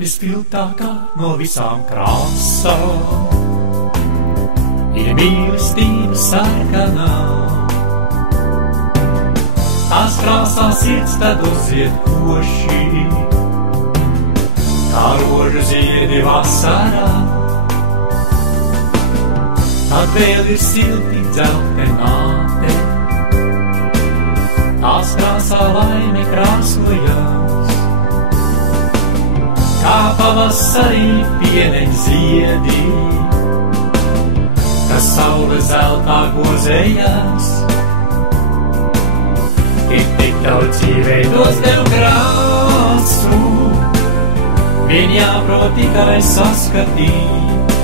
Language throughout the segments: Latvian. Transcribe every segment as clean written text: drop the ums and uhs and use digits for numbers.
Vispilgtākā no visām krāsām ir mīlestība sarkanā. Tās krāsās sirds tad uzzied koši, kā rožu ziedi vasarā. Tad vēl ir silti dzeltenāte, tās krāsā laime krāsojās. Kā pavasarī pieneņ ziedi, kas saule zeltā gozējās. Ir tik daudz dzīveidos tev krāsu, vien jāprot tikai saskatīt.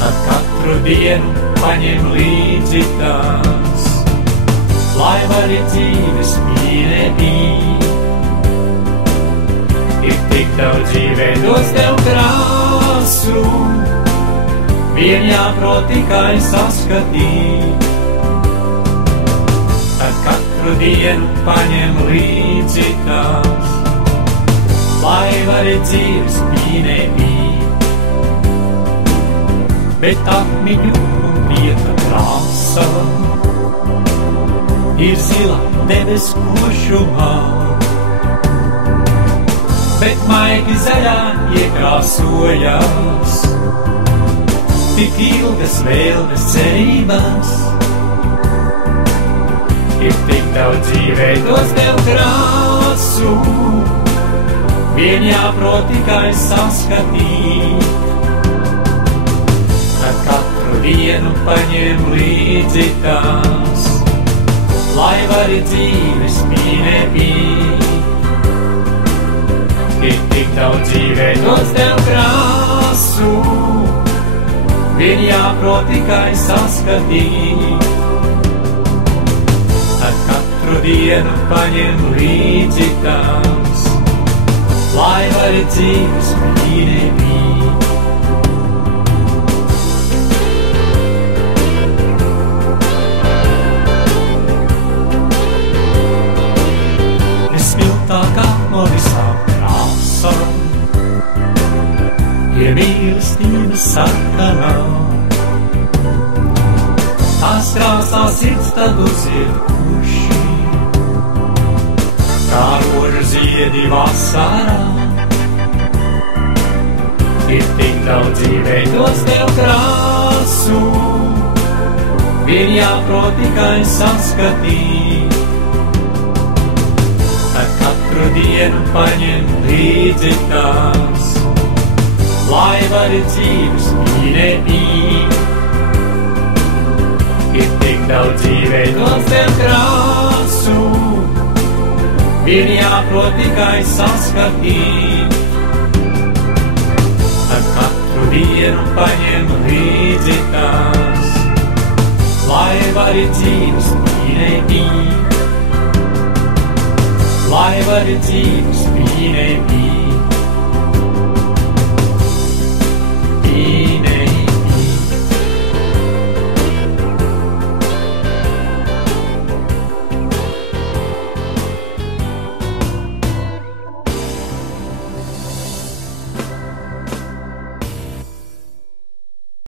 Tad katru dienu paņem līdzi tās, lai vari dzīves mīlē būt. Ir tik daudz dzīveidos tev krāsu, vien jāprot tikai saskatīt. Tad katru dienu paņem līdzi tās, lai vari dzīves mīlē būt. Bet akmeņu un prieka krāsa ir zila debes košumā, bet maigi zaļā iekrāsojās tik ilgas vēlmes cerības. Ir tik daudz dzīveidos tev krāsu, vien jāprot tikai saskatīt. Tad katru dienu paņem līdzi tās, lai vari dzīves mīlē būt. Ir tik daudz dzīveidos tev krāsu, vien jāprot tikai saskatīt. Tad katru dienu paņem līdzi tās, lai vari dzīves mīlē būt. Vispilgtākā no visām krāsām ir mīlestība sarkanā. Tās krāsās sirds tad uzzied koši, kā rožu ziedi vasarā. Ir tik daudz dzīveidos tev krāsu, vien jāprot tikai saskatīt. Tad katru dienu paņem līdzi tās, lai vari dzīves mīlē būt. Ir tik daudz dzīveidos tev krāsu, vien jāprot tikai saskatīt. Tad katru dienu paņem līdzi tās, lai vari dzīves mīlē būt. Lai vari dzīves mīlē būt.